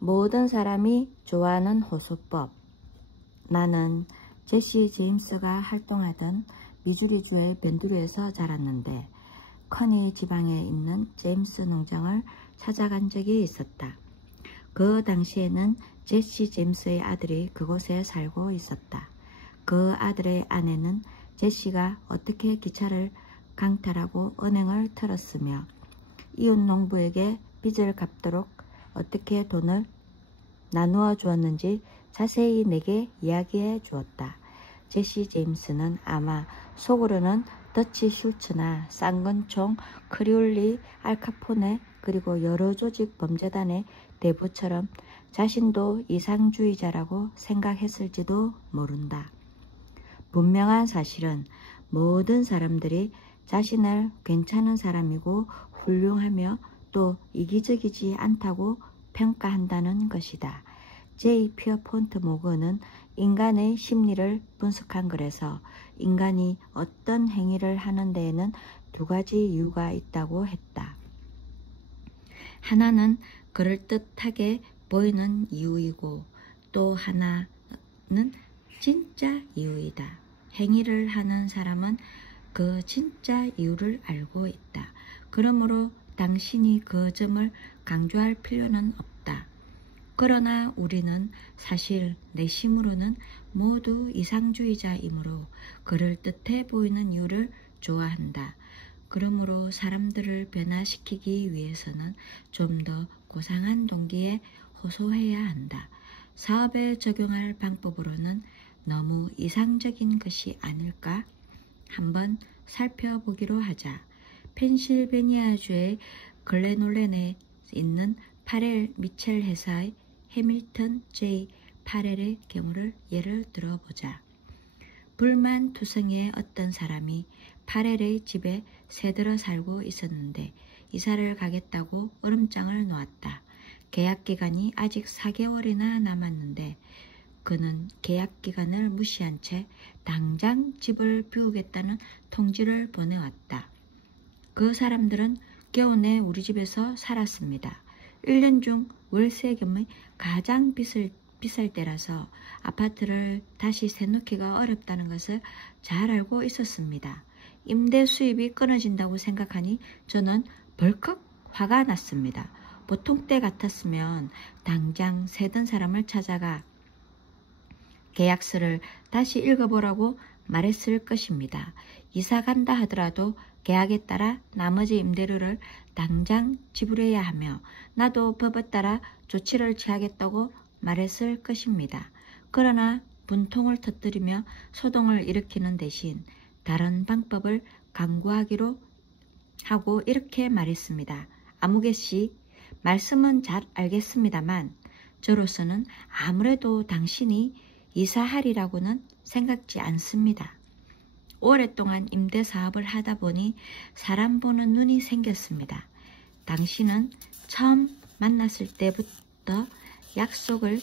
모든 사람이 좋아하는 호수법. 나는 제시 제임스가 활동하던 미주리주의 벤두리에서 자랐는데 커니 지방에 있는 제임스 농장을 찾아간 적이 있었다. 그 당시에는 제시 제임스의 아들이 그곳에 살고 있었다. 그 아들의 아내는 제시가 어떻게 기차를 강탈하고 은행을 털었으며 이웃 농부에게 빚을 갚도록 어떻게 돈을 나누어 주었는지 자세히 내게 이야기해 주었다. 제시 제임스는 아마 속으로는 더치 슐츠나 쌍권총, 크리올리, 알카포네 그리고 여러 조직 범죄단의 대부처럼 자신도 이상주의자라고 생각했을지도 모른다. 분명한 사실은 모든 사람들이 자신을 괜찮은 사람이고 훌륭하며 또 이기적이지 않다고 평가한다는 것이다. J. 피어폰트 모건은 인간의 심리를 분석한 글에서 인간이 어떤 행위를 하는 데에는 두 가지 이유가 있다고 했다. 하나는 그럴듯하게 보이는 이유이고 또 하나는 진짜 이유이다. 행위를 하는 사람은 그 진짜 이유를 알고 있다. 그러므로 당신이 그 점을 강조할 필요는 없다. 그러나 우리는 사실 내심으로는 모두 이상주의자이므로 그럴듯해 보이는 이유를 좋아한다. 그러므로 사람들을 변화시키기 위해서는 좀 더 고상한 동기에 호소해야 한다. 사업에 적용할 방법으로는 너무 이상적인 것이 아닐까? 한번 살펴보기로 하자. 펜실베니아주의 글레놀렌에 있는 파렐 미첼 회사의 해밀턴 J. 파렐의 경우를 예를 들어보자. 불만투성이의 어떤 사람이 파렐의 집에 새들어 살고 있었는데 이사를 가겠다고 으름장을 놓았다. 계약기간이 아직 4개월이나 남았는데 그는 계약기간을 무시한 채 당장 집을 비우겠다는 통지를 보내왔다. 그 사람들은 겨우내 우리 집에서 살았습니다. 1년 중 월세금이 가장 비쌀 때라서 아파트를 다시 세놓기가 어렵다는 것을 잘 알고 있었습니다. 임대 수입이 끊어진다고 생각하니 저는 벌컥 화가 났습니다. 보통 때 같았으면 당장 세든 사람을 찾아가 계약서를 다시 읽어보라고 말했을 것입니다. 이사 간다 하더라도 계약에 따라 나머지 임대료를 당장 지불해야 하며 나도 법에 따라 조치를 취하겠다고 말했을 것입니다. 그러나 분통을 터뜨리며 소동을 일으키는 대신 다른 방법을 강구하기로 하고 이렇게 말했습니다. 아무개씨, 말씀은 잘 알겠습니다만 저로서는 아무래도 당신이 이사하리라고는 생각지 않습니다. 오랫동안 임대사업을 하다 보니 사람 보는 눈이 생겼습니다. 당신은 처음 만났을 때부터 약속을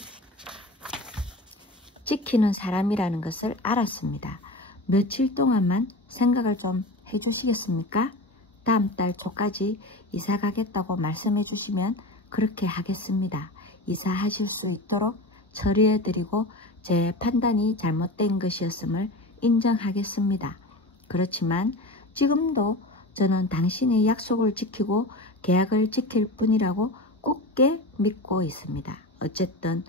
지키는 사람이라는 것을 알았습니다. 며칠 동안만 생각을 좀 해주시겠습니까? 다음 달 초까지 이사 가겠다고 말씀해 주시면 그렇게 하겠습니다. 이사하실 수 있도록 처리해드리고 제 판단이 잘못된 것이었음을 인정하겠습니다. 그렇지만 지금도 저는 당신의 약속을 지키고 계약을 지킬 뿐이라고 굳게 믿고 있습니다. 어쨌든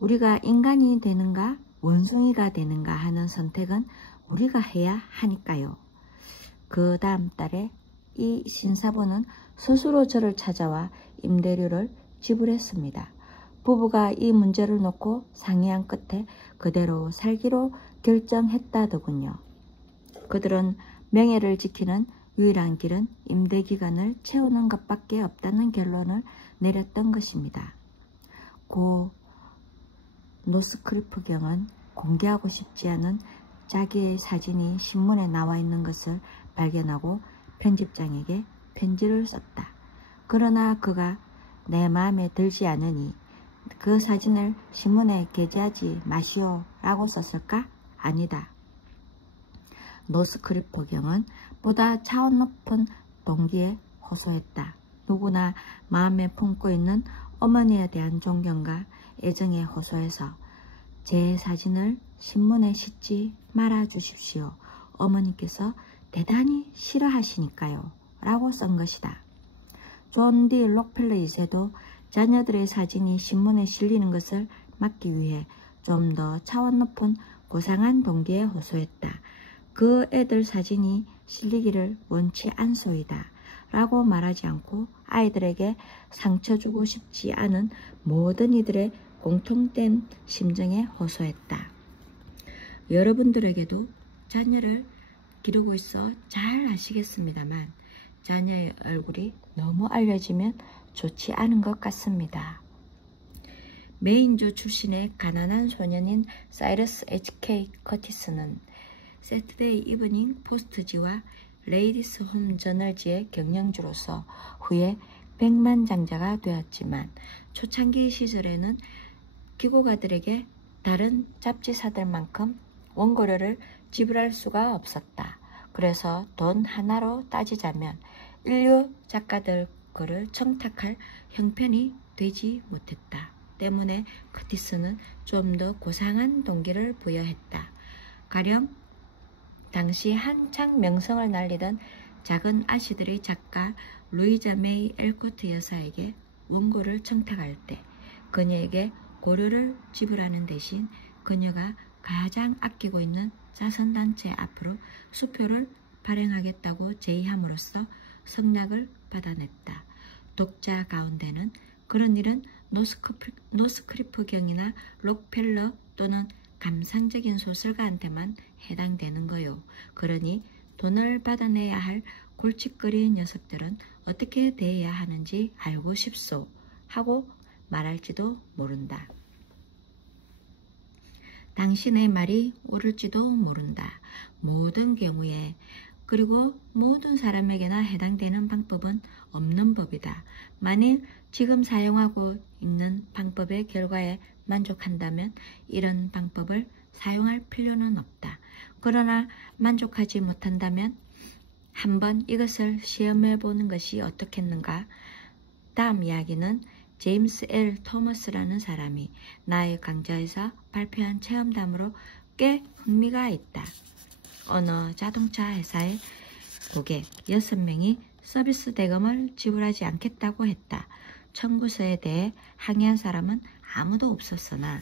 우리가 인간이 되는가 원숭이가 되는가 하는 선택은 우리가 해야 하니까요. 그 다음 달에 이 신사부는 스스로 저를 찾아와 임대료를 지불했습니다. 부부가 이 문제를 놓고 상의한 끝에 그대로 살기로 결정했다더군요. 그들은 명예를 지키는 유일한 길은 임대기간을 채우는 것밖에 없다는 결론을 내렸던 것입니다. 고 노스크리프 경은 공개하고 싶지 않은 자기의 사진이 신문에 나와 있는 것을 발견하고 편집장에게 편지를 썼다. 그러나 그가 내 마음에 들지 않으니 그 사진을 신문에 게재하지 마시오 라고 썼을까? 아니다. 노스크리프 경은 보다 차원 높은 동기에 호소했다. 누구나 마음에 품고 있는 어머니에 대한 존경과 애정에 호소해서 제 사진을 신문에 싣지 말아 주십시오. 어머니께서 대단히 싫어하시니까요. 라고 쓴 것이다. 존 D. 록펠러 2세도 자녀들의 사진이 신문에 실리는 것을 막기 위해 좀 더 차원 높은 고상한 동기에 호소했다. 그 애들 사진이 실리기를 원치 않소이다. 라고 말하지 않고 아이들에게 상처 주고 싶지 않은 모든 이들의 공통된 심정에 호소했다. 여러분들에게도 자녀를 기르고 있어 잘 아시겠습니다만 자녀의 얼굴이 너무 알려지면 좋지 않은 것 같습니다. 메인주 출신의 가난한 소년인 사이러스 H.K. 커티스는 세터데이 이브닝 포스트지와 레이디스 홈 저널지의 경영주로서 후에 백만장자가 되었지만 초창기 시절에는 기고가들에게 다른 잡지사들만큼 원고료를 지불할 수가 없었다. 그래서 돈 하나로 따지자면 인류 작가들 거를 청탁할 형편이 되지 못했다. 때문에 커티스는 좀 더 고상한 동기를 부여했다. 가령 당시 한창 명성을 날리던 작은 아씨들의 작가 루이자 메이 엘코트 여사에게 원고를 청탁할 때 그녀에게 고료를 지불하는 대신 그녀가 가장 아끼고 있는 자선단체 앞으로 수표를 발행하겠다고 제의함으로써 성약을 받아냈다. 독자 가운데는 그런 일은 노스크리프경이나 록펠러 또는 감상적인 소설가한테만 해당되는 거요. 그러니 돈을 받아내야 할 골칫거리인 녀석들은 어떻게 대해야 하는지 알고 싶소 하고 말할지도 모른다. 당신의 말이 옳을지도 모른다. 모든 경우에 그리고 모든 사람에게나 해당되는 방법은 없는 법이다. 만일 지금 사용하고 있는 방법의 결과에 만족한다면 이런 방법을 사용할 필요는 없다. 그러나 만족하지 못한다면 한번 이것을 시험해 보는 것이 어떻겠는가? 다음 이야기는 제임스 L. 토머스라는 사람이 나의 강좌에서 발표한 체험담으로 꽤 흥미가 있다. 어느 자동차 회사의 고객 6명이 서비스 대금을 지불하지 않겠다고 했다. 청구서에 대해 항의한 사람은 아무도 없었으나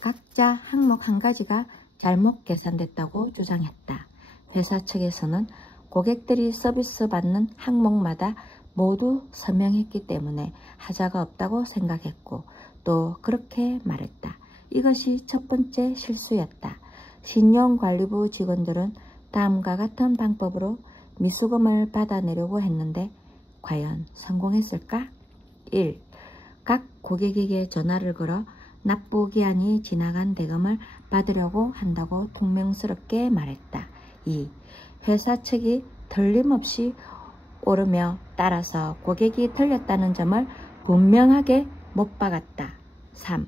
각자 항목 한 가지가 잘못 계산됐다고 주장했다. 회사 측에서는 고객들이 서비스 받는 항목마다 모두 서명했기 때문에 하자가 없다고 생각했고 또 그렇게 말했다. 이것이 첫 번째 실수였다. 신용관리부 직원들은 다음과 같은 방법으로 미수금을 받아내려고 했는데 과연 성공했을까? 1. 각 고객에게 전화를 걸어 납부 기한이 지나간 대금을 받으려고 한다고 통명스럽게 말했다. 2. 회사 측이 틀림없이 옳으며 따라서 고객이 틀렸다는 점을 분명하게 못 박았다. 3.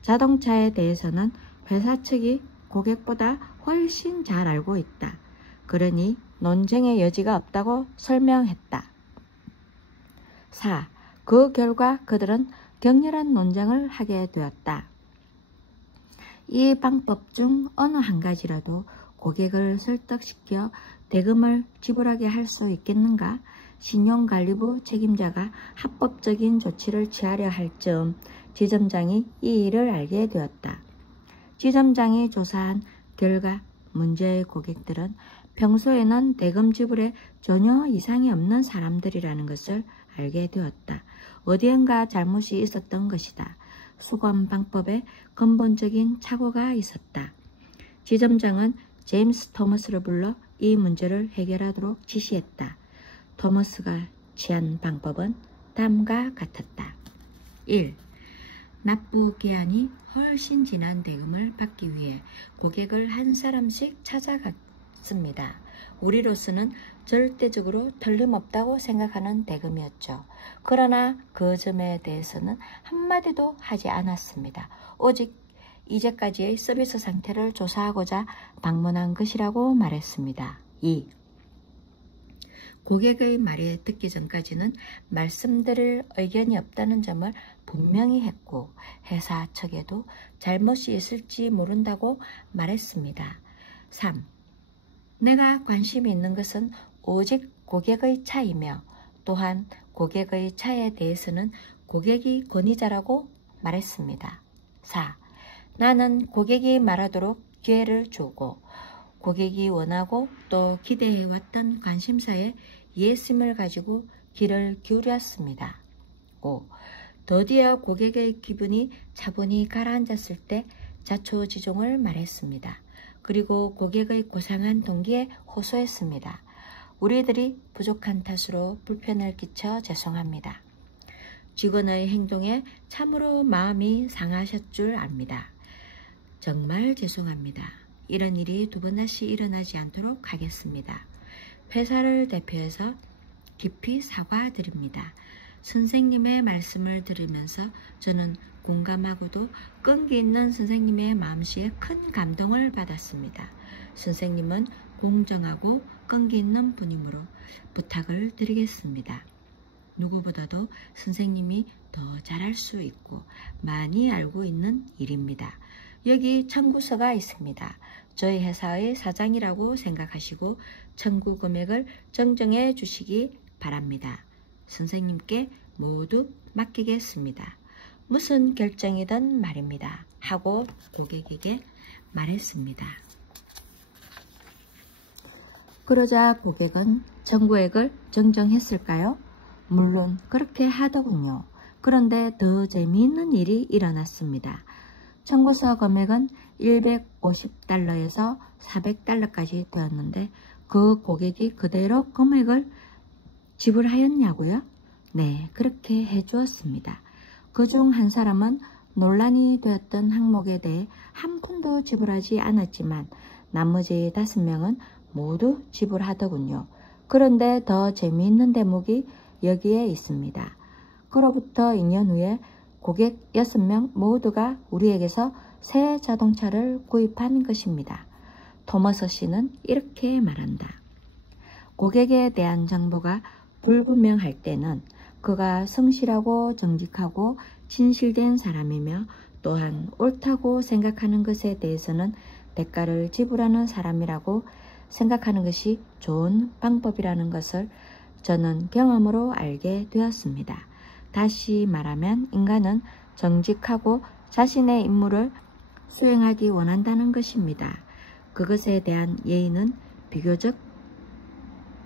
자동차에 대해서는 회사 측이 고객보다 훨씬 잘 알고 있다. 그러니 논쟁의 여지가 없다고 설명했다. 4. 그 결과 그들은 격렬한 논쟁을 하게 되었다. 이 방법 중 어느 한 가지라도 고객을 설득시켜 대금을 지불하게 할 수 있겠는가? 신용관리부 책임자가 합법적인 조치를 취하려 할 즈음 지점장이 이 일을 알게 되었다. 지점장이 조사한 결과 문제의 고객들은 평소에는 대금 지불에 전혀 이상이 없는 사람들이라는 것을 알게 되었다. 어디엔가 잘못이 있었던 것이다. 수검 방법에 근본적인 착오가 있었다. 지점장은 제임스 토머스를 불러 이 문제를 해결하도록 지시했다. 토머스가 취한 방법은 다음과 같았다. 1. 납부 기한이 훨씬 지난 대금을 받기 위해 고객을 한 사람씩 찾아갔습니다. 우리로서는 절대적으로 틀림없다고 생각하는 대금이었죠. 그러나 그 점에 대해서는 한마디도 하지 않았습니다. 오직 이제까지의 서비스 상태를 조사하고자 방문한 것이라고 말했습니다. 2. 고객의 말이 듣기 전까지는 말씀드릴 의견이 없다는 점을 분명히 했고 회사 측에도 잘못이 있을지 모른다고 말했습니다. 3. 내가 관심이 있는 것은 오직 고객의 차이며 또한 고객의 차에 대해서는 고객이 권위자라고 말했습니다. 4. 나는 고객이 말하도록 기회를 주고 고객이 원하고 또 기대해왔던 관심사에 예심을 가지고 귀를 기울였습니다. 5. 드디어 고객의 기분이 차분히 가라앉았을 때 자초지종을 말했습니다. 그리고 고객의 고상한 동기에 호소했습니다. 우리들이 부족한 탓으로 불편을 끼쳐 죄송합니다. 직원의 행동에 참으로 마음이 상하셨 줄 압니다. 정말 죄송합니다. 이런 일이 두 번 다시 일어나지 않도록 하겠습니다. 회사를 대표해서 깊이 사과드립니다. 선생님의 말씀을 들으면서 저는 공감하고도 끈기 있는 선생님의 마음씨에 큰 감동을 받았습니다. 선생님은 공정하고 끈기 있는 분이므로 부탁을 드리겠습니다. 누구보다도 선생님이 더 잘할 수 있고 많이 알고 있는 일입니다. 여기 청구서가 있습니다. 저희 회사의 사장이라고 생각하시고 청구 금액을 정정해 주시기 바랍니다. 선생님께 모두 맡기겠습니다. 무슨 결정이든 말입니다. 하고 고객에게 말했습니다. 그러자 고객은 청구액을 정정했을까요? 물론 그렇게 하더군요. 그런데 더 재미있는 일이 일어났습니다. 청구서 금액은 150달러에서 400달러까지 되었는데 그 고객이 그대로 금액을 지불하였냐고요? 네, 그렇게 해주었습니다. 그중 한 사람은 논란이 되었던 항목에 대해 한 푼도 지불하지 않았지만 나머지 5명은 모두 지불하더군요. 그런데 더 재미있는 대목이 여기에 있습니다. 그로부터 2년 후에 고객 6명 모두가 우리에게서 새 자동차를 구입한 것입니다. 토머스 씨는 이렇게 말한다. 고객에 대한 정보가 불분명할 때는 그가 성실하고 정직하고 진실된 사람이며 또한 옳다고 생각하는 것에 대해서는 대가를 지불하는 사람이라고 생각하는 것이 좋은 방법이라는 것을 저는 경험으로 알게 되었습니다. 다시 말하면 인간은 정직하고 자신의 임무를 수행하기 원한다는 것입니다. 그것에 대한 예의는 비교적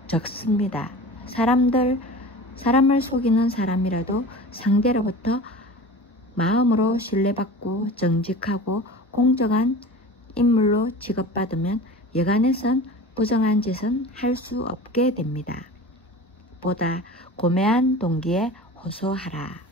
적습니다. 사람을 속이는 사람이라도 상대로부터 마음으로 신뢰받고 정직하고 공정한 인물로 취급받으면 여간해선 부정한 짓은 할 수 없게 됩니다. 보다 고매한 동기에 호소하라.